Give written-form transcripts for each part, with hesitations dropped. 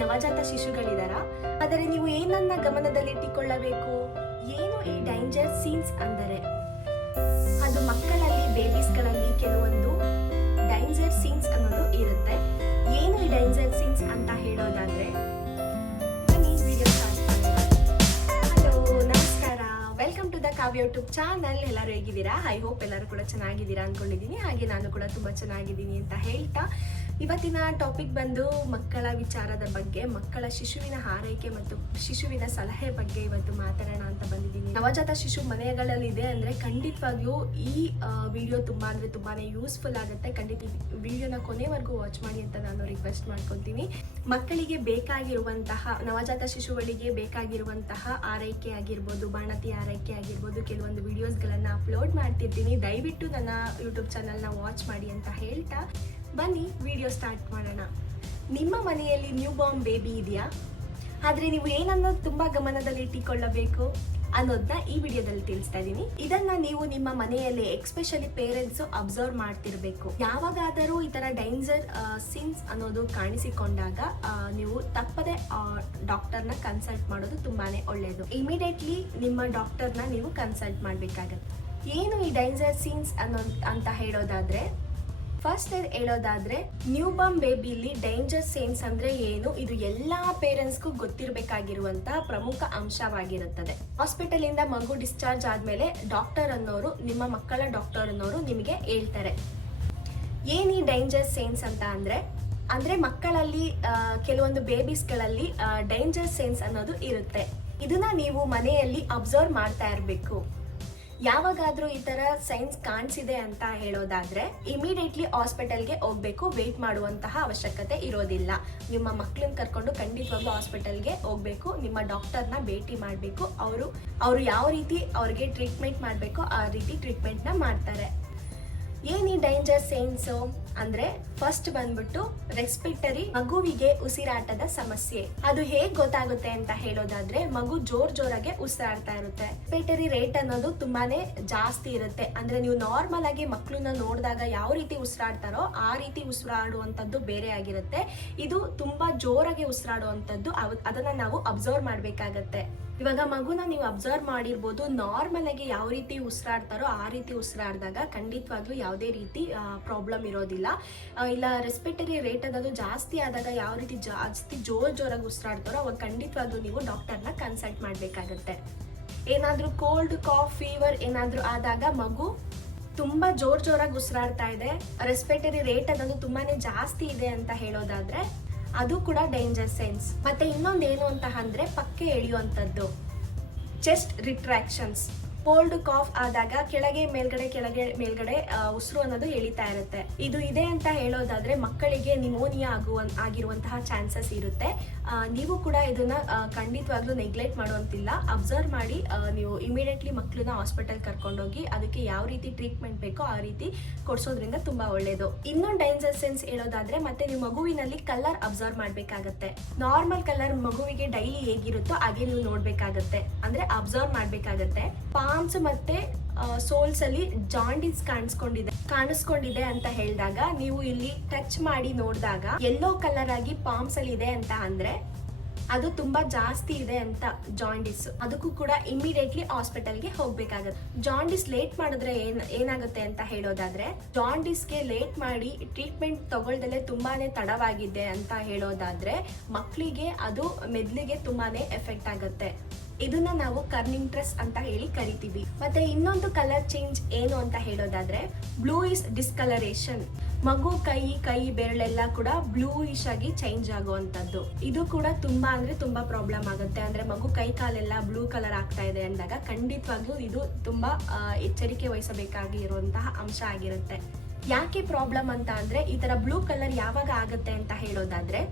ನವಜಾತ ಶಿಶುಗಳಿದಾರ. ಆದರೆ ನೀವು ಏನನ್ನ ಗಮನದಲ್ಲಿಟ್ಟುಕೊಳ್ಳಬೇಕು? ಏನು ಈ ಡೇಂಜರ್ ಸೀನ್ಸ್ ಅಂದರೆ? ಅದು ಮಕ್ಕಳಲ್ಲಿ, ಬೇಬೀಸ್ಗಳಲ್ಲಿ ಕೆಲವೊಂದು ಡೇಂಜರ್ ಸೀನ್ಸ್ ಅನ್ನೋದು ಇರುತ್ತೆ. ಏನು ಈ ಡೇಂಜರ್ ಸೀನ್ಸ್ ಅಂತ ಹೇಳೋದಾದ್ರೆ, ಬನ್ನಿ ವಿಡಿಯೋ ಸ್ಟಾರ್ಟ್ ಮಾಡೋಣ. ಹಲೋ, ನಮಸ್ಕಾರ, welcome to the Kavya YouTube channel. ಎಲ್ಲರೂ ಹೇಗಿದ್ದೀರಾ? ಐ ಹೋಪ್ ಎಲ್ಲರೂ ಕೂಡ ಚೆನ್ನಾಗಿದ್ದೀರಾ ಅನ್ಕೊಂಡಿದ್ದೀನಿ. ಹಾಗೆ ನಾನು ಕೂಡ ತುಂಬಾ ಚೆನ್ನಾಗಿದ್ದೀನಿ ಅಂತ ಹೇಳ್ತಾ, ಇವತ್ತಿನ ಟಾಪಿಕ್ ಬಂದು ಮಕ್ಕಳ ವಿಚಾರದ ಬಗ್ಗೆ, ಮಕ್ಕಳ ಶಿಶುವಿನ ಆರೈಕೆ ಮತ್ತು ಶಿಶುವಿನ ಸಲಹೆ ಬಗ್ಗೆ ಇವತ್ತು ಮಾತಾಡೋಣ ಅಂತ ಬಂದಿದ್ದೀನಿ. ನವಜಾತ ಶಿಶು ಮನೆಗಳಲ್ಲಿ ಇದೆ ಅಂದ್ರೆ ಖಂಡಿತವಾಗಿಯೂ ಈ ವಿಡಿಯೋ ತುಂಬಾನೇ ಯೂಸ್ಫುಲ್ ಆಗುತ್ತೆ. ಖಂಡಿತ ವಿಡಿಯೋನ ಕೊನೆವರೆಗೂ ವಾಚ್ ಮಾಡಿ ಅಂತ ನಾನು ರಿಕ್ವೆಸ್ಟ್ ಮಾಡ್ಕೊತೀನಿ. ಮಕ್ಕಳಿಗೆ ಬೇಕಾಗಿರುವಂತಹ, ನವಜಾತ ಶಿಶುಗಳಿಗೆ ಬೇಕಾಗಿರುವಂತಹ ಆರೈಕೆ ಆಗಿರ್ಬೋದು, ಬಾಣತಿ ಆರೈಕೆ ಆಗಿರ್ಬೋದು, ಕೆಲವೊಂದು ವಿಡಿಯೋಸ್ಗಳನ್ನ ಅಪ್ಲೋಡ್ ಮಾಡ್ತಿರ್ತೀನಿ. ದಯವಿಟ್ಟು ನನ್ನ ಯೂಟ್ಯೂಬ್ ಚಾನಲ್ನ ವಾಚ್ ಮಾಡಿ ಅಂತ ಹೇಳ್ತಾ, ಬನ್ನಿ ವಿಡಿಯೋ ಸ್ಟಾರ್ಟ್ ಮಾಡೋಣ. ನಿಮ್ಮ ಮನೆಯಲ್ಲಿ ನ್ಯೂ ಬಾರ್ನ್ ಬೇಬಿ ಇದೆಯಾ? ಆದ್ರೆ ನೀವು ಏನನ್ನ ತುಂಬಾ ಗಮನದಲ್ಲಿ ಇಟ್ಟುಕೊಳ್ಳಬೇಕು ಅನ್ನೋದನ್ನ ಈ ವಿಡಿಯೋದಲ್ಲಿ ತಿಳಿಸ್ತಾ ಇದ್ದೀನಿ. ಇದನ್ನ ನೀವು ನಿಮ್ಮ ಮನೆಯಲ್ಲಿ ಎಕ್ಸ್ಪೆಷಲಿ ಪೇರೆಂಟ್ಸ್ ಅಬ್ಸರ್ವ್ ಮಾಡ್ತಿರ್ಬೇಕು. ಯಾವಾಗಾದರೂ ಈ ತರ ಡೇಂಜರ್ ಸೀನ್ಸ್ ಅನ್ನೋದು ಕಾಣಿಸಿಕೊಂಡಾಗ ನೀವು ತಪ್ಪದೆ ಡಾಕ್ಟರ್ನ ಕನ್ಸಲ್ಟ್ ಮಾಡೋದು ತುಂಬಾನೇ ಒಳ್ಳೆಯದು. ಇಮಿಡಿಯೇಟ್ಲಿ ನಿಮ್ಮ ಡಾಕ್ಟರ್ನ ನೀವು ಕನ್ಸಲ್ಟ್ ಮಾಡ್ಬೇಕಾಗತ್ತೆ. ಏನು ಈ ಡೇಂಜರ್ ಸೀನ್ಸ್ ಅಂತ ಹೇಳೋದಾದ್ರೆ, ಫಸ್ಟ್ ಹೇಳೋದಾದ್ರೆ, ನ್ಯೂ ಬಾರ್ನ್ ಬೇಬಿಲಿ ಡೇಂಜರ್ ಸೀನ್ಸ್ ಅಂದ್ರೆ ಏನು? ಇದು ಎಲ್ಲಾ ಪೇರೆಂಟ್ಸ್ಗೂ ಗೊತ್ತಿರಬೇಕಾಗಿರುವಂತಹ ಪ್ರಮುಖ ಅಂಶವಾಗಿರುತ್ತದೆ. ಹಾಸ್ಪಿಟಲ್ ಇಂದ ಮಗು ಡಿಸ್ಚಾರ್ಜ್ ಆದ್ಮೇಲೆ ಡಾಕ್ಟರ್ ಅನ್ನೋರು, ನಿಮ್ಮ ಮಕ್ಕಳ ಡಾಕ್ಟರ್ ಅನ್ನೋರು ನಿಮಗೆ ಹೇಳ್ತಾರೆ ಏನ್ ಈ ಡೇಂಜರ್ ಸೀನ್ಸ್ ಅಂತ. ಅಂದ್ರೆ ಮಕ್ಕಳಲ್ಲಿ ಕೆಲವೊಂದು ಬೇಬೀಸ್ಗಳಲ್ಲಿ ಡೇಂಜರ್ ಸೀನ್ಸ್ ಅನ್ನೋದು ಇರುತ್ತೆ. ಇದನ್ನ ನೀವು ಮನೆಯಲ್ಲಿ ಅಬ್ಸರ್ವ್ ಮಾಡ್ತಾ ಇರಬೇಕು. ಯಾವಾಗಾದ್ರೂ ಈ ತರ ಸೈನ್ಸ್ ಕಾಣಿಸಿದೆ ಅಂತ ಹೇಳೋದಾದ್ರೆ ಇಮಿಡಿಯೇಟ್ಲಿ ಹಾಸ್ಪಿಟಲ್ಗೆ ಹೋಗ್ಬೇಕು. ವೇಟ್ ಮಾಡುವಂತಹ ಅವಶ್ಯಕತೆ ಇರೋದಿಲ್ಲ. ನಿಮ್ಮ ಮಕ್ಕಳನ್ನ ಕರ್ಕೊಂಡು ಖಂಡಿತವಾಗ್ಲೂ ಹಾಸ್ಪಿಟಲ್ಗೆ ಹೋಗ್ಬೇಕು. ನಿಮ್ಮ ಡಾಕ್ಟರ್ನ ಭೇಟಿ ಮಾಡಬೇಕು. ಅವರು ಯಾವ ರೀತಿ ಅವ್ರಿಗೆ ಟ್ರೀಟ್ಮೆಂಟ್ ಮಾಡಬೇಕು ಆ ರೀತಿ ಟ್ರೀಟ್ಮೆಂಟ್ನ ಮಾಡ್ತಾರೆ. ಏನ್ ಈ ಡೇಂಜರ್ ಸೈನ್ಸ್ ಅಂದ್ರೆ, ಫಸ್ಟ್ ಬಂದ್ಬಿಟ್ಟು ರೆಸ್ಪಿರೇಟರಿ, ಮಗುವಿಗೆ ಉಸಿರಾಟದ ಸಮಸ್ಯೆ. ಅದು ಹೇಗ್ ಗೊತ್ತಾಗುತ್ತೆ ಅಂತ ಹೇಳೋದಾದ್ರೆ, ಮಗು ಜೋರಾಗೆ ಉಸಿರಾಡ್ತಾ ಇರುತ್ತೆ. ರೆಸ್ಪಿರೇಟರಿ ರೇಟ್ ಅನ್ನೋದು ತುಂಬಾನೇ ಜಾಸ್ತಿ ಇರುತ್ತೆ. ಅಂದ್ರೆ ನೀವು ನಾರ್ಮಲ್ ಆಗಿ ಮಕ್ಕಳನ್ನ ನೋಡಿದಾಗ ಯಾವ ರೀತಿ ಉಸಿರಾಡ್ತಾರೋ ಆ ರೀತಿ ಉಸಿರಾಡುವಂತದ್ದು ಬೇರೆ ಆಗಿರುತ್ತೆ. ಇದು ತುಂಬಾ ಜೋರಾಗಿ ಉಸಿರಾಡುವಂತದ್ದು, ಅದನ್ನ ನಾವು ಅಬ್ಸರ್ವ್ ಮಾಡ್ಬೇಕಾಗತ್ತೆ. ಇವಾಗ ಮಗುನ ನೀವು ಅಬ್ಸರ್ವ್ ಮಾಡಿರ್ಬೋದು. ನಾರ್ಮಲ್ ಆಗಿ ಯಾವ ರೀತಿ ಉಸಿರಾಡ್ತಾರೋ ಆ ರೀತಿ ಉಸಿರಾಡಿದಾಗ ಖಂಡಿತವಾಗ್ಲೂ ಯಾವುದೇ ರೀತಿ ಪ್ರಾಬ್ಲಮ್ ಇರೋದಿಲ್ಲ. ಇಲ್ಲ ರೆಸ್ಪಿರೇಟರಿ ರೇಟ್ ಅನ್ನೋದು ಜಾಸ್ತಿ ಆದಾಗ, ಯಾವ ರೀತಿ ಜಾಸ್ತಿ ಜೋರಾಗಿ ಉಸಿರಾಡ್ತಾರೋ ಅವಾಗ ಖಂಡಿತವಾಗ್ಲೂ ನೀವು ಡಾಕ್ಟರ್ನ ಕನ್ಸಲ್ಟ್ ಮಾಡ್ಬೇಕಾಗತ್ತೆ. ಏನಾದ್ರೂ ಕೋಲ್ಡ್, ಕಾಫ್, ಫೀವರ್ ಏನಾದ್ರೂ ಆದಾಗ ಮಗು ತುಂಬಾ ಜೋರಾಗಿ ಉಸಿರಾಡ್ತಾ ಇದೆ, ರೆಸ್ಪಿರೇಟರಿ ರೇಟ್ ಅನ್ನೋದು ತುಂಬಾನೇ ಜಾಸ್ತಿ ಇದೆ ಅಂತ ಹೇಳೋದಾದ್ರೆ ಅದು ಕೂಡ ಡೇಂಜರ್ ಸೈನ್ಸ್. ಮತ್ತೆ ಇನ್ನೊಂದೇನು ಅಂತ ಅಂದ್ರೆ, ಪಕ್ಕೆ ಎಳೆಯುವಂಥದ್ದು, ಚೆಸ್ಟ್ ರಿಟ್ರಾಕ್ಷನ್ಸ್. ಕೋಲ್ಡ್, ಕಾಫ್ ಆದಾಗ ಕೆಳಗೆ ಮೇಲ್ಗಡೆ ಉಸಿರು ಅನ್ನೋದು ಎಳಿತಾ ಇರುತ್ತೆ. ಇದು ಇದೆ ಅಂತ ಹೇಳೋದಾದ್ರೆ ಮಕ್ಕಳಿಗೆ ನಿಮೋನಿಯಾ ಆಗಿರುವಂತಹ ಚಾನ್ಸಸ್ ಇರುತ್ತೆ. ನೀವು ಕೂಡ ಇದನ್ನ ಖಂಡಿತವಾಗ್ಲೂ ನೆಗ್ಲೆಕ್ಟ್ ಮಾಡುವಂತಿಲ್ಲ. ಅಬ್ಸರ್ವ್ ಮಾಡಿ ನೀವು ಇಮಿಡಿಯೇಟ್ಲಿ ಮಕ್ಕಳನ್ನ ಹಾಸ್ಪಿಟಲ್ ಕರ್ಕೊಂಡೋಗಿ ಅದಕ್ಕೆ ಯಾವ ರೀತಿ ಟ್ರೀಟ್ಮೆಂಟ್ ಬೇಕೋ ಆ ರೀತಿ ಕೊಡ್ಸೋದ್ರಿಂದ ತುಂಬಾ ಒಳ್ಳೇದು. ಇನ್ನೊಂದು ಡೇಂಜರ್ ಸೆನ್ಸ್ ಹೇಳೋದಾದ್ರೆ, ಮತ್ತೆ ನೀವು ಮಗುವಿನಲ್ಲಿ ಕಲರ್ ಅಬ್ಸರ್ವ್ ಮಾಡ್ಬೇಕಾಗತ್ತೆ. ನಾರ್ಮಲ್ ಕಲರ್ ಮಗುವಿಗೆ ಡೈಲಿ ಹೇಗಿರುತ್ತೋ ಹಾಗೆ ನೀವು ನೋಡ್ಬೇಕಾಗತ್ತೆ, ಅಂದ್ರೆ ಅಬ್ಸರ್ವ್ ಮಾಡ್ಬೇಕಾಗತ್ತೆ. ಪಾಮ್ಸ್ ಮತ್ತೆ ಸೋಲ್ಸ್ ಅಲ್ಲಿ ಜಾಂಡಿಸ್ ಕಾಣಿಸ್ಕೊಂಡಿದೆ ಅಂತ ಹೇಳಿದಾಗ, ನೀವು ಇಲ್ಲಿ ಟಚ್ ಮಾಡಿ ನೋಡಿದಾಗ ಯೆಲ್ಲೋ ಕಲರ್ ಆಗಿ ಪಾಮ್ಸ್ ಅಲ್ಲಿ ಇದೆ ಅಂತ ಅಂದ್ರೆ ಅದು ತುಂಬಾ ಜಾಸ್ತಿ ಇದೆ ಅಂತ ಜಾಂಡಿಸ್. ಅದಕ್ಕೂ ಕೂಡ ಇಮಿಡಿಯೇಟ್ಲಿ ಹಾಸ್ಪಿಟಲ್ಗೆ ಹೋಗ್ಬೇಕಾಗತ್ತೆ. ಜಾಂಡಿಸ್ ಲೇಟ್ ಮಾಡಿದ್ರೆ ಏನಾಗುತ್ತೆ ಅಂತ ಹೇಳೋದಾದ್ರೆ, ಜಾಂಡಿಸ್ಗೆ ಲೇಟ್ ಮಾಡಿ ಟ್ರೀಟ್ಮೆಂಟ್ ತಗೊಳ್ದಲ್ಲೇ ತುಂಬಾನೇ ತಡವಾಗಿದೆ ಅಂತ ಹೇಳೋದಾದ್ರೆ ಮಕ್ಕಳಿಗೆ ಅದು ಮೆದುಳಿಗೆ ತುಂಬಾನೇ ಎಫೆಕ್ಟ್ ಆಗುತ್ತೆ. ಇದನ್ನ ನಾವು ಕರ್ನಿಂಗ್ ಅಂತ ಹೇಳಿ ಕರಿತೀವಿ. ಮತ್ತೆ ಇನ್ನೊಂದು ಕಲರ್ ಚೇಂಜ್ ಏನು ಅಂತ ಹೇಳೋದಾದ್ರೆ, ಬ್ಲೂಯಿಶ್ ಡಿಸ್ಕಲರೇಷನ್. ಮಗು ಕೈ ಬೆರಳೆಲ್ಲ ಕೂಡ ಬ್ಲೂಯಿಶ್ ಆಗಿ ಚೇಂಜ್ ಆಗುವಂತದ್ದು. ಇದು ಕೂಡ ತುಂಬಾ ಪ್ರಾಬ್ಲಮ್ ಆಗುತ್ತೆ. ಅಂದ್ರೆ ಮಗು ಕೈ ಕಾಲೆಲ್ಲ ಬ್ಲೂ ಕಲರ್ ಆಗ್ತಾ ಇದೆ ಅಂದಾಗ ಖಂಡಿತವಾಗ್ಲೂ ಇದು ತುಂಬಾ ಎಚ್ಚರಿಕೆ ವಹಿಸಬೇಕಾಗಿರುವಂತಹ ಅಂಶ ಆಗಿರುತ್ತೆ. ಯಾಕೆ ಪ್ರಾಬ್ಲಮ್ ಅಂತ ಅಂದ್ರೆ, ಈ ತರ ಬ್ಲೂ ಕಲರ್ ಯಾವಾಗ ಆಗುತ್ತೆ ಅಂತ ಹೇಳೋದಾದ್ರೆ,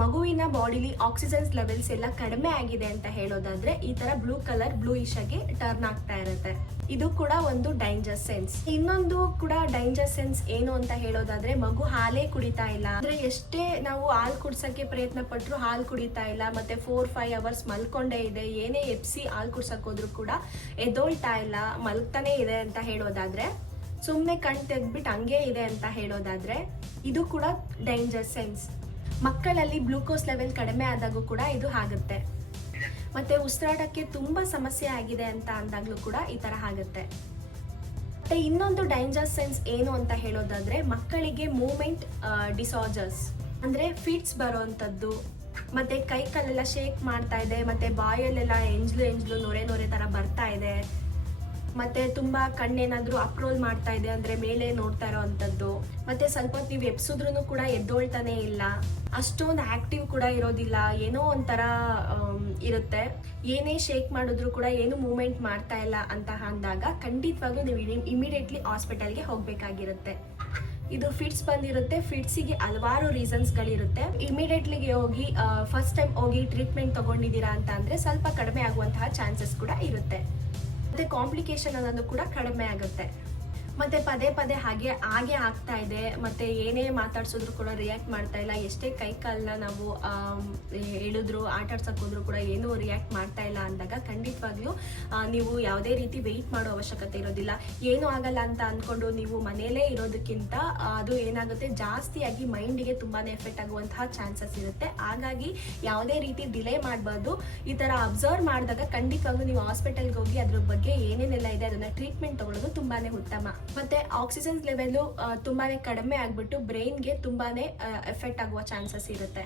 ಮಗುವಿನ ಬಾಡಿಲಿ ಆಕ್ಸಿಜನ್ ಲೆವೆಲ್ಸ್ ಎಲ್ಲ ಕಡಿಮೆ ಆಗಿದೆ ಅಂತ ಹೇಳೋದಾದ್ರೆ ಈ ತರ ಬ್ಲೂ ಕಲರ್ ಬ್ಲೂಯಿಶ್ ಆಗಿ ಟರ್ನ್ ಆಗ್ತಾ ಇರುತ್ತೆ. ಇದು ಕೂಡ ಒಂದು ಡೇಂಜರ್ ಸೆನ್ಸ್. ಇನ್ನೊಂದು ಕೂಡ ಡೇಂಜರ್ ಸೆನ್ಸ್ ಏನು ಅಂತ ಹೇಳೋದಾದ್ರೆ, ಮಗು ಹಾಲೇ ಕುಡಿತಾ ಇಲ್ಲ. ಅಂದ್ರೆ ಎಷ್ಟೇ ನಾವು ಹಾಲು ಕುಡ್ಸಕ್ಕೆ ಪ್ರಯತ್ನ ಪಟ್ರು ಹಾಲು ಕುಡಿತಾ ಇಲ್ಲ. ಮತ್ತೆ 4-5 ಅವರ್ಸ್ ಮಲ್ಕೊಂಡೇ ಇದೆ. ಏನೇ ಎಪ್ಸಿ ಹಾಲು ಕುಡ್ಸಕ್ ಹೋದ್ರು ಕೂಡ ಎದ್ದೋಳ್ತಾ ಇಲ್ಲ, ಮಲ್ತಾನೆ ಇದೆ ಅಂತ ಹೇಳೋದಾದ್ರೆ, ಸುಮ್ನೆ ಕಣ್ ತೆಗ್ದ್ಬಿಟ್ಟು ಹಂಗೆ ಇದೆ ಅಂತ ಹೇಳೋದಾದ್ರೆ ಇದು ಕೂಡ ಡೇಂಜರ್ ಸೆನ್ಸ್. ಮಕ್ಕಳಲ್ಲಿ ಗ್ಲೂಕೋಸ್ ಲೆವೆಲ್ ಕಡಿಮೆ ಆದಾಗೂ ಕೂಡ ಇದು ಆಗುತ್ತೆ. ಮತ್ತೆ ಉಸಿರಾಟಕ್ಕೆ ತುಂಬಾ ಸಮಸ್ಯೆ ಆಗಿದೆ ಅಂತ ಅಂದಾಗ್ಲೂ ಕೂಡ ಈ ತರ ಆಗುತ್ತೆ. ಮತ್ತೆ ಇನ್ನೊಂದು ಡೇಂಜರ್ ಸೈನ್ಸ್ ಏನು ಅಂತ ಹೇಳೋದಾದ್ರೆ ಮಕ್ಕಳಿಗೆ ಮೂವ್ಮೆಂಟ್ ಡಿಸಾರ್ಡರ್ಸ್ ಅಂದ್ರೆ ಫಿಟ್ಸ್ ಬರೋವಂಥದ್ದು, ಮತ್ತೆ ಕೈ ಕಾಲೆಲ್ಲ ಶೇಕ್ ಮಾಡ್ತಾ ಇದೆ, ಮತ್ತೆ ಬಾಯಲ್ಲೆಲ್ಲ ಎಂಜ್ಲು ನೊರೆ ತರ ಬರ್ತಾ ಇದೆ, ಮತ್ತೆ ತುಂಬಾ ಕಣ್ಣೇನಾದ್ರೂ ಅಪ್ರೋಲ್ ಮಾಡ್ತಾ ಇದೆ ಅಂದ್ರೆ ಮೇಲೆ ನೋಡ್ತಾ ಇರೋ ಅಂಥದ್ದು, ಮತ್ತೆ ಸ್ವಲ್ಪ ಹೊತ್ತು ನೀವು ಎಬ್ಸಿದ್ರು ಕೂಡ ಎದ್ದೋಳ್ತಾನೆ ಇಲ್ಲ, ಅಷ್ಟೊಂದು ಆಕ್ಟಿವ್ ಕೂಡ ಇರೋದಿಲ್ಲ, ಏನೋ ಒಂಥರ ಇರುತ್ತೆ, ಏನೇ ಶೇಕ್ ಮಾಡಿದ್ರು ಕೂಡ ಏನು ಮೂವ್ಮೆಂಟ್ ಮಾಡ್ತಾ ಇಲ್ಲ ಅಂತ ಅಂದಾಗ ಖಂಡಿತವಾಗ್ಲೂ ನೀವು ಇಮಿಡಿಯೇಟ್ಲಿ ಹಾಸ್ಪಿಟಲ್ಗೆ ಹೋಗ್ಬೇಕಾಗಿರುತ್ತೆ. ಇದು ಫಿಟ್ಸ್ ಬಂದಿರುತ್ತೆ. ಫಿಟ್ಸಿಗೆ ಹಲವಾರು ರೀಸನ್ಸ್ಗಳಿರುತ್ತೆ. ಇಮಿಡಿಯೇಟ್ಲಿಗೆ ಹೋಗಿ ಫಸ್ಟ್ ಟೈಮ್ ಹೋಗಿ ಟ್ರೀಟ್ಮೆಂಟ್ ತಗೊಂಡಿದ್ದೀರಾ ಅಂತ ಅಂದ್ರೆ ಸ್ವಲ್ಪ ಕಡಿಮೆ ಆಗುವಂತಹ ಚಾನ್ಸಸ್ ಕೂಡ ಇರುತ್ತೆ. ಮತ್ತೆ ಕಾಂಪ್ಲಿಕೇಶನ್ ಅನ್ನೋದು ಕೂಡ ಕಡಿಮೆ ಆಗುತ್ತೆ. ಮತ್ತೆ ಪದೇ ಹಾಗೆ ಆಗ್ತಾ ಇದೆ, ಮತ್ತೆ ಏನೇ ಮಾತಾಡ್ಸಿದ್ರು ಕೂಡ ರಿಯಾಕ್ಟ್ ಮಾಡ್ತಾ ಇಲ್ಲ, ಎಷ್ಟೇ ಕೈ ಕಾಲನ್ನ ನಾವು ಹೇಳಿದ್ರು ಆಟಾಡ್ಸಕ್ ಹೋದ್ರು ಕೂಡ ಏನೂ ರಿಯಾಕ್ಟ್ ಮಾಡ್ತಾ ಇಲ್ಲ ಅಂದಾಗ ಖಂಡಿತವಾಗ್ಲೂ ನೀವು ಯಾವುದೇ ರೀತಿ ವೆಯ್ಟ್ ಮಾಡೋ ಅವಶ್ಯಕತೆ ಇರೋದಿಲ್ಲ. ಏನೂ ಆಗಲ್ಲ ಅಂತ ಅಂದ್ಕೊಂಡು ನೀವು ಮನೇಲೇ ಇರೋದಕ್ಕಿಂತ ಅದು ಏನಾಗುತ್ತೆ ಜಾಸ್ತಿಯಾಗಿ ಮೈಂಡಿಗೆ ತುಂಬಾನೇ ಎಫೆಕ್ಟ್ ಆಗುವಂತಹ ಚಾನ್ಸಸ್ ಇರುತ್ತೆ. ಹಾಗಾಗಿ ಯಾವುದೇ ರೀತಿ ಡಿಲೇ ಮಾಡಬಾರ್ದು. ಈ ತರ ಅಬ್ಸರ್ವ್ ಮಾಡಿದಾಗ ಖಂಡಿತವಾಗ್ಲೂ ನೀವು ಹಾಸ್ಪಿಟಲ್ಗೆ ಹೋಗಿ ಅದ್ರ ಬಗ್ಗೆ ಏನೇನೆಲ್ಲ ಇದೆ ಅದನ್ನ ಟ್ರೀಟ್ಮೆಂಟ್ ತಗೊಳ್ಳೋದು ತುಂಬಾನೇ ಉತ್ತಮ. ಮತ್ತೆ ಆಕ್ಸಿಜನ್ ಲೆವೆಲ್ ತುಂಬಾನೇ ಕಡಿಮೆ ಆಗ್ಬಿಟ್ಟು ಬ್ರೈನ್ಗೆ ತುಂಬಾನೇ ಎಫೆಕ್ಟ್ ಆಗುವ ಚಾನ್ಸಸ್ ಇರುತ್ತೆ.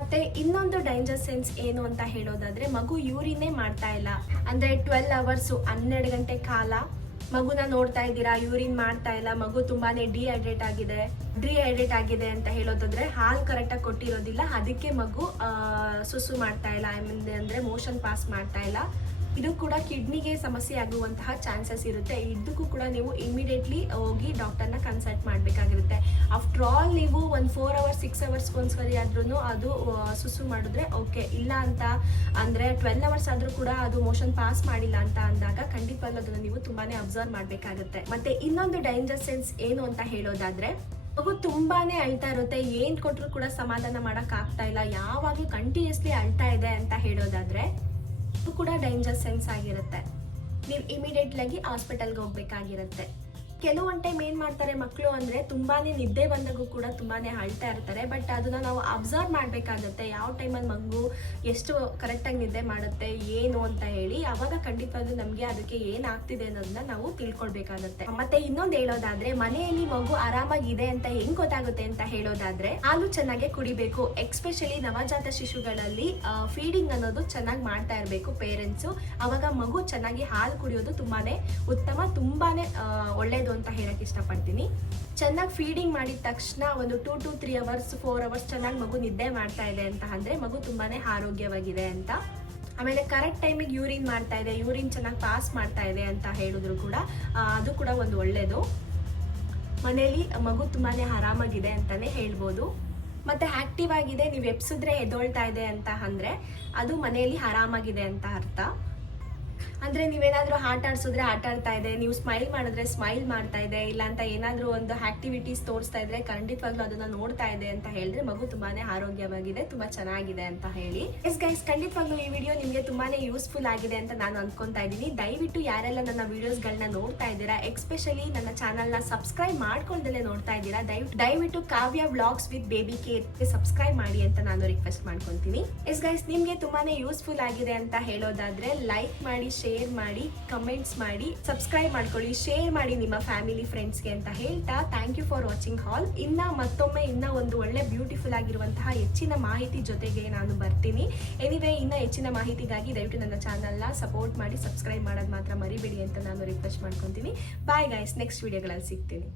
ಮತ್ತೆ ಇನ್ನೊಂದು ಡೇಂಜರ್ ಸೈನ್ಸ್ ಏನು ಅಂತ ಹೇಳೋದಾದ್ರೆ ಮಗು ಯೂರಿನೇ ಮಾಡ್ತಾ ಇಲ್ಲ ಅಂದ್ರೆ 12 hours 12 ಗಂಟೆ ಕಾಲ ಮಗುನ ನೋಡ್ತಾ ಇದ್ದೀರಾ, ಯೂರಿನ್ ಮಾಡ್ತಾ ಇಲ್ಲ, ಮಗು ತುಂಬಾನೇ ಡಿಹೈಡ್ರೇಟ್ ಆಗಿದೆ ಅಂತ ಹೇಳೋದಾದ್ರೆ ಹಾಲು ಕರೆಕ್ಟಾಗಿ ಕೊಟ್ಟಿರೋದಿಲ್ಲ, ಅದಕ್ಕೆ ಮಗು ಸುಸು ಮಾಡ್ತಾ ಇಲ್ಲ, ಅಂದ್ರೆ ಮೋಷನ್ ಪಾಸ್ ಮಾಡ್ತಾ ಇಲ್ಲ. ಇದು ಕೂಡ ಕಿಡ್ನಿಗೆ ಸಮಸ್ಯೆ ಆಗುವಂತಹ ಚಾನ್ಸಸ್ ಇರುತ್ತೆ. ಇದಕ್ಕೂ ಕೂಡ ನೀವು ಇಮಿಡಿಯೇಟ್ಲಿ ಹೋಗಿ ಡಾಕ್ಟರ್ನ ಕನ್ಸಲ್ಟ್ ಮಾಡಬೇಕಾಗಿರುತ್ತೆ. ಆಫ್ಟರ್ ಆಲ್ ನೀವು ಒಂದು 4 hours 6 hours ಒಂದ್ಸರಿ ಆದ್ರೂ ಅದು ಸುಸು ಮಾಡಿದ್ರೆ ಓಕೆ, ಇಲ್ಲ ಅಂತ ಅಂದರೆ 12 hours ಆದರೂ ಕೂಡ ಅದು ಮೋಷನ್ ಪಾಸ್ ಮಾಡಿಲ್ಲ ಅಂತ ಅಂದಾಗ ಖಂಡಿತವಾಗ್ಲೂ ಅದನ್ನು ನೀವು ತುಂಬಾನೇ ಅಬ್ಸರ್ವ್ ಮಾಡಬೇಕಾಗುತ್ತೆ. ಮತ್ತೆ ಇನ್ನೊಂದು ಡೇಂಜರ್ ಸೆನ್ಸ್ ಏನು ಅಂತ ಹೇಳೋದಾದ್ರೆ ಮಗು ತುಂಬಾನೇ ಅಳ್ತಾ ಇರುತ್ತೆ, ಏನ್ ಕೊಟ್ಟರು ಕೂಡ ಸಮಾಧಾನ ಮಾಡಕ್ ಆಗ್ತಾ ಇಲ್ಲ, ಯಾವಾಗಲೂ ಕಂಟಿನ್ಯೂಸ್ಲಿ ಅಳ್ತಾ ಇದೆ ಅಂತ ಹೇಳೋದಾದ್ರೆ ಇದು ಕೂಡ ಡೇಂಜರ್ ಸೆನ್ಸ್ ಆಗಿರುತ್ತೆ. ನೀವು ಇಮಿಡಿಯೇಟ್ ಆಗಿ ಹಾಸ್ಪಿಟಲ್ಗೆ ಹೋಗ್ಬೇಕಾಗಿರುತ್ತೆ. ಕೆಲವೊಂದು ಟೈಮ್ ಏನ್ ಮಾಡ್ತಾರೆ ಮಕ್ಕಳು ಅಂದ್ರೆ ತುಂಬಾನೇ ನಿದ್ದೆ ಬಂದಾಗೂ ಕೂಡ ತುಂಬಾನೇ ಅಳ್ತಾ ಇರ್ತಾರೆ. ಬಟ್ ಅದನ್ನ ನಾವು ಅಬ್ಸರ್ವ್ ಮಾಡ್ಬೇಕಾಗುತ್ತೆ, ಯಾವ ಟೈಮಲ್ಲಿ ಮಗು ಎಷ್ಟು ಕರೆಕ್ಟಾಗಿ ನಿದ್ದೆ ಮಾಡುತ್ತೆ ಏನು ಅಂತ ಹೇಳಿ. ಅವಾಗ ಖಂಡಿತವಾಗ್ಲೂ ನಮ್ಗೆ ಅದಕ್ಕೆ ಏನಾಗ್ತಿದೆ ಅನ್ನೋದನ್ನ ನಾವು ತಿಳ್ಕೊಳ್ಬೇಕಾಗುತ್ತೆ. ಮತ್ತೆ ಇನ್ನೊಂದು ಹೇಳೋದಾದ್ರೆ ಮನೆಯಲ್ಲಿ ಮಗು ಆರಾಮಾಗಿದೆ ಅಂತ ಹೆಂಗ್ ಗೊತ್ತಾಗುತ್ತೆ ಅಂತ ಹೇಳೋದಾದ್ರೆ ಹಾಲು ಚೆನ್ನಾಗಿ ಕುಡಿಬೇಕು. ಎಕ್ಸ್ಪೆಷಲಿ ನವಜಾತ ಶಿಶುಗಳಲ್ಲಿ ಫೀಡಿಂಗ್ ಅನ್ನೋದು ಚೆನ್ನಾಗಿ ಮಾಡ್ತಾ ಇರಬೇಕು ಪೇರೆಂಟ್ಸು. ಅವಾಗ ಮಗು ಚೆನ್ನಾಗಿ ಹಾಲು ಕುಡಿಯೋದು ತುಂಬಾನೇ ಉತ್ತಮ, ತುಂಬಾನೇ ಒಳ್ಳೇದು ಅಂತ ಹೇಳಕ್ ಇಷ್ಟಪಡ್ತೀನಿ. ಚೆನ್ನಾಗಿ ಫೀಡಿಂಗ್ ಮಾಡಿದ ತಕ್ಷಣ ಒಂದು 2 to 3 hours 4 hours ಚೆನ್ನಾಗಿ ಮಗು ನಿದ್ದೆ ಮಾಡ್ತಾ ಇದೆ ಅಂತ ಅಂದ್ರೆ ಮಗು ತುಂಬಾನೇ ಆರೋಗ್ಯವಾಗಿದೆ ಅಂತ. ಆಮೇಲೆ ಕರೆಕ್ಟ್ ಟೈಮಿಗೆ ಯೂರಿನ್ ಮಾಡ್ತಾ ಇದೆ, ಯೂರಿನ್ ಚೆನ್ನಾಗಿ ಪಾಸ್ ಮಾಡ್ತಾ ಇದೆ ಅಂತ ಹೇಳಿದ್ರು ಕೂಡ ಅದು ಕೂಡ ಒಂದು ಒಳ್ಳೇದು. ಮನೇಲಿ ಮಗು ತುಂಬಾನೇ ಆರಾಮಾಗಿದೆ ಅಂತಾನೆ ಹೇಳ್ಬೋದು. ಮತ್ತೆ ಆಕ್ಟಿವ್ ಆಗಿದೆ, ನೀವು ಎಪ್ಸಿದ್ರೆ ಎದ್ದೊಳ್ತಾ ಇದೆ ಅಂತ ಅಂದ್ರೆ ಅದು ಮನೆಯಲ್ಲಿ ಆರಾಮಾಗಿದೆ ಅಂತ ಅರ್ಥ. ಅಂದ್ರೆ ನೀವೇನಾದ್ರೂ ಆಟ ಆಡ್ಸಿದ್ರೆ ಆಟ ಆಡ್ತಾ ಇದೆ, ನೀವು ಸ್ಮೈಲ್ ಮಾಡಿದ್ರೆ ಸ್ಮೈಲ್ ಮಾಡ್ತಾ ಇದೆ, ಇಲ್ಲ ಅಂತ ಏನಾದ್ರೂ ಒಂದು ಆಕ್ಟಿವಿಟೀಸ್ ತೋರಿಸ್ತಾ ಇದ್ರೆ ಖಂಡಿತವಾಗ್ಲೂ ಅದನ್ನ ನೋಡ್ತಾ ಇದೆ ಅಂತ ಹೇಳಿದ್ರೆ ಮಗು ತುಂಬಾನೇ ಆರೋಗ್ಯವಾಗಿದೆ, ತುಂಬಾ ಚೆನ್ನಾಗಿದೆ ಅಂತ ಹೇಳಿ. ಎಸ್ ಗೈಸ್, ಖಂಡಿತವಾಗ್ಲೂ ಈ ವಿಡಿಯೋ ನಿಮ್ಗೆ ತುಂಬಾನೇ ಯೂಸ್ಫುಲ್ ಆಗಿದೆ ಅಂತ ನಾನು ಅನ್ಕೊಂತಾ ಇದ್ದೀನಿ. ದಯವಿಟ್ಟು ಯಾರೆಲ್ಲ ನನ್ನ ವಿಡಿಯೋಸ್ಗಳನ್ನ ನೋಡ್ತಾ ಇದ್ದೀರಾ, ಎಕ್ಸ್ಪೆಷಲಿ ನನ್ನ ಚಾನಲ್ನ ಸಬ್ಸ್ಕ್ರೈಬ್ ಮಾಡ್ಕೊಂಡಲ್ಲೇ ನೋಡ್ತಾ ಇದ್ದೀರಾ, ದಯವಿಟ್ಟು Kavya vlogs with baby care subscribe ಮಾಡಿ ಅಂತ ನಾನು ರಿಕ್ವೆಸ್ಟ್ ಮಾಡ್ಕೊಂತೀನಿ. ಎಸ್ ಗೈಸ್, ನಿಮ್ಗೆ ತುಂಬಾನೇ ಯೂಸ್ಫುಲ್ ಆಗಿದೆ ಅಂತ ಹೇಳೋದಾದ್ರೆ ಲೈಕ್ ಮಾಡಿ, ಶೇರ್ ಮಾಡಿ, ಕಮೆಂಟ್ಸ್ ಮಾಡಿ, ಸಬ್ಸ್ಕ್ರೈಬ್ ಮಾಡ್ಕೊಳ್ಳಿ, ಶೇರ್ ಮಾಡಿ ನಿಮ್ಮ ಫ್ಯಾಮಿಲಿ ಫ್ರೆಂಡ್ಸ್ಗೆ ಅಂತ ಹೇಳ್ತಾ thank you for watching all. ಮತ್ತೊಮ್ಮೆ ಒಂದು ಒಳ್ಳೆ ಬ್ಯೂಟಿಫುಲ್ ಆಗಿರುವಂತಹ ಹೆಚ್ಚಿನ ಮಾಹಿತಿ ಜೊತೆಗೆ ನಾನು ಬರ್ತೀನಿ. ಎನಿವೇ, ಹೆಚ್ಚಿನ ಮಾಹಿತಿಗಾಗಿ ದಯವಿಟ್ಟು ನನ್ನ ಚಾನಲ್ನ ಸಪೋರ್ಟ್ ಮಾಡಿ, ಸಬ್ಸ್ಕ್ರೈಬ್ ಮಾಡೋದು ಮಾತ್ರ ಮರಿಬೇಡಿ ಅಂತ ನಾನು ರಿಕ್ವೆಸ್ಟ್ ಮಾಡ್ಕೊತೀನಿ. ಬಾಯ್ ಗೈಸ್, ನೆಕ್ಸ್ಟ್ ವಿಡಿಯೋಗಳಲ್ಲಿ ಸಿಗ್ತೀನಿ.